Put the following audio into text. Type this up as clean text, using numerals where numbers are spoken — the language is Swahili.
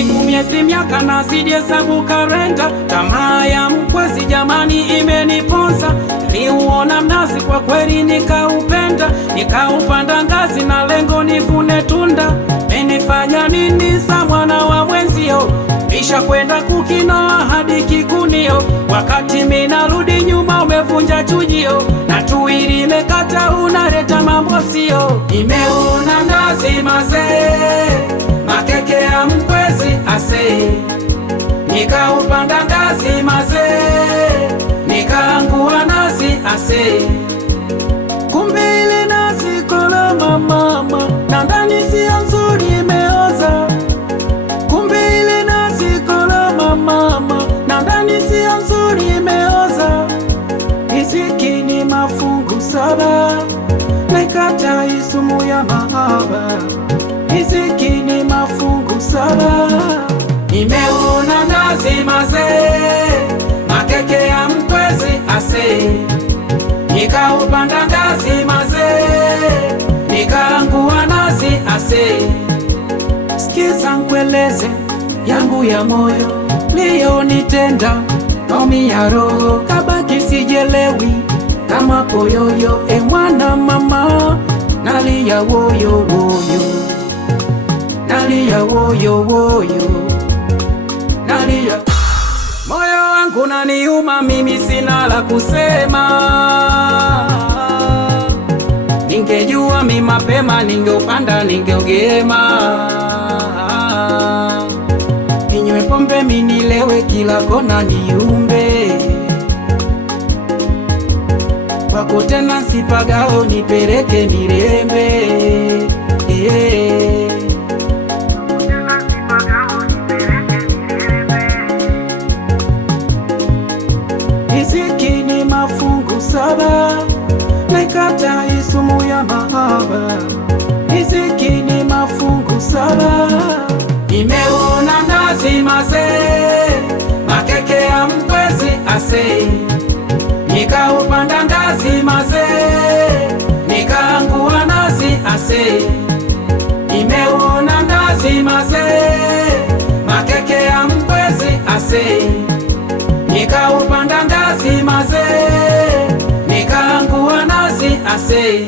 Siku, miezi, miaka nazidi hesabu kalenda, tamaa ya mkwezi jamani imeniponza. Niuona mnazi kwa kweli nikaupenda, nikaupanda ngazi na lengo nivune tunda. Menifanya nini sa mwana wa mwenzio, nisha kwenda kukinoa hadi kikunio. Wakati minarudi nyuma umevunja chujio, na tuili mekata unaleta mambo sio. Nimeona nazi mazee, makeke ya mkwezi ase, nikaupanda ngazi mazee, nikaangua nazi ase. Kumbe ile nazi kola mama, na ndani sio nzuri imeoza. Kumbe ile nazi kola mama, na ndani sio nzuri imeoza. Riziki ni mafungu saba, naikata isumu ya mahaba. Riziki ni mafungu saba. Nimeona nazi mazee, makeke ya mkwezi ase, nikaupanda ngazi mazee, nikaangua nazi ase. Sikiza nkueleze yangu ya moyo, leo nitenda naumia roho, kabaki sijelewi kama poyoyo. E mwana mama, nalia woyo woyo, nalia woyo woyo, nalia. Moyo wangu naniuma, mimi sina la kusema. Ningejua mi mapema, ningeupanda ningeogema. Ninywe pombe minilewe, kila kona niumbe. Wako tena sipagao, nipeleke Mirembe. Riziki ni mafungu saba, naikata isumu ya mahaba. Riziki ni mafungu saba. Nimeona nazi mazee, makeke ya mkwezi ase, nikaupanda ngazi mazee, nikaangua nazi ase. Nimeona nazi mazee, makeke ya mkwezi ase, nikaupanda ngazi mazee, nikaangua nazi ase.